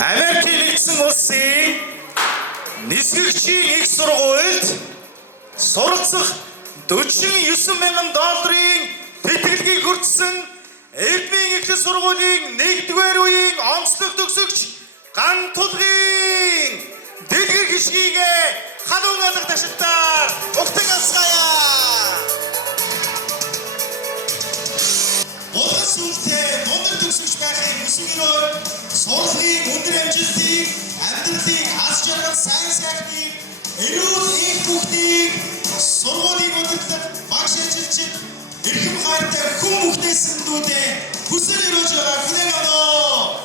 Америкийн нэгдсэн улсын нисгэгчийн их сургуульд суралцах $49,000 тэтгэлгийг хүртсэн Элбийн их сургуулийн 1-р үеийн онцлог төгсөгч Ган Тулгын дэлгэр гişгийг халуун алга ташилтаар угтан асгаая. Улс сүлтэй дундад төгсөгч байхыг хүсмээр сургуулийн өндөр амжилтыг, амьдралыг аз жаргал сайн сайхныг, эрүүл их бүхнийг сургуулийн удирдлага багш ажилчид эрхэм хайртай хүн бүхнээс сэндүүдээ хүсэл өрөөж байгаа хүлээн аваа.